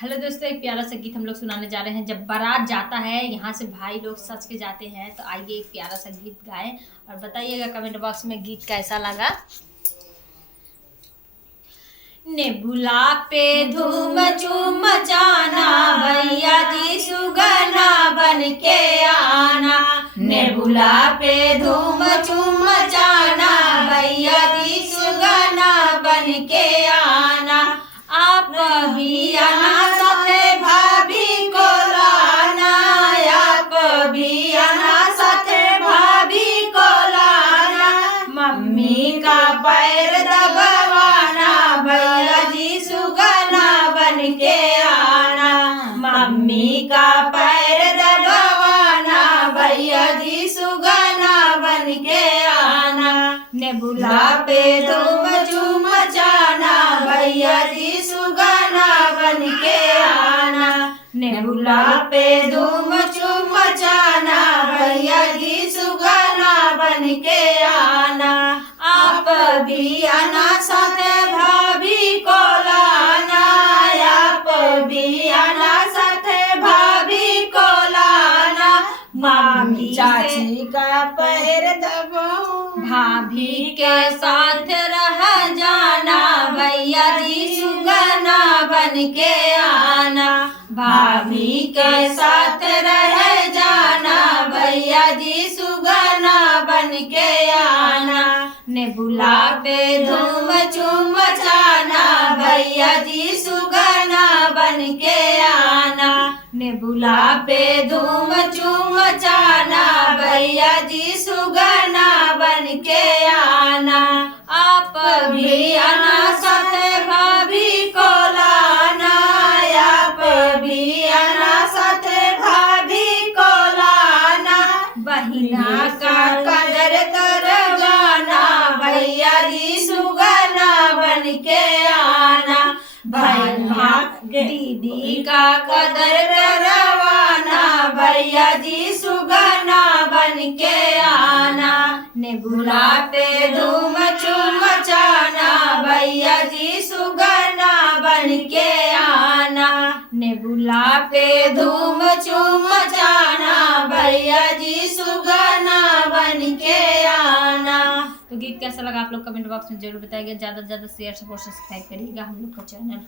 Hello दोस्तों, एक प्यारा सा गीत हम लोग सुनाने जा रहे हैं। जब बारात जाता है यहाँ से भाई लोग सज के जाते हैं, तो आइए एक प्यारा सा गीत गाएं और बताइएगा कमेंट बॉक्स में गीत कैसा लगा। नेबुला पे धूम चूम मचाना, भैया जी सुगना बन के आना। नेबुला पे धूम चूम मचाना, भैया जी सुगना बन के आना। आप भी आना साथे भाभी को लाना, आप भी आना साथे भाभी को लाना। मम्मी का पैर दबाना, भैया जी सुगना बन के आना। मम्मी का पैर दबाना, भैया जी सुगना बन के आना। नेबुला पे धूम चूम मचाना, भैया जी सुगना बन के आना। नेबुला पे धूम चूम मचाना, भैया जी सुगना बन के आना। आप भी आना साथे भाभी को लाना, आप भी आना साथे भाभी को लाना। मामी चाची का पैर दबाओ, भाभी के साथ रह जाना, भैया जी सुगना बन के आना। भाभी के साथ रह जाना, भैया जी सुगना बन के आना। नेबुला पे धूम चूम मचाना, भैया जी सुगना बन के आना। नेबुला पे धूम चूम मचाना, भैया जी सुगना बन के आना। आप भी आना साथे भाभी को लाना, आप भी आना साथे भाभी को लाना। बहिना का कदर कर जाना, भैया जी सुगना बन के आना। बहना दीदी का कदर करवाना, भैया जी सुगना बन के आना। नेबुला पे धूम चूम मचाना, भैया जी सुगना बन के आना। नेबुला पे धूम चूम मचाना, भैया जी सुगना बन के आना। तो गीत कैसा लगा आप लोग कमेंट बॉक्स में जरूर बताइएगा। ज़्यादा से ज़्यादा शेयर सपोर्ट सब्सक्राइब करिएगा हम लोग का चैनल।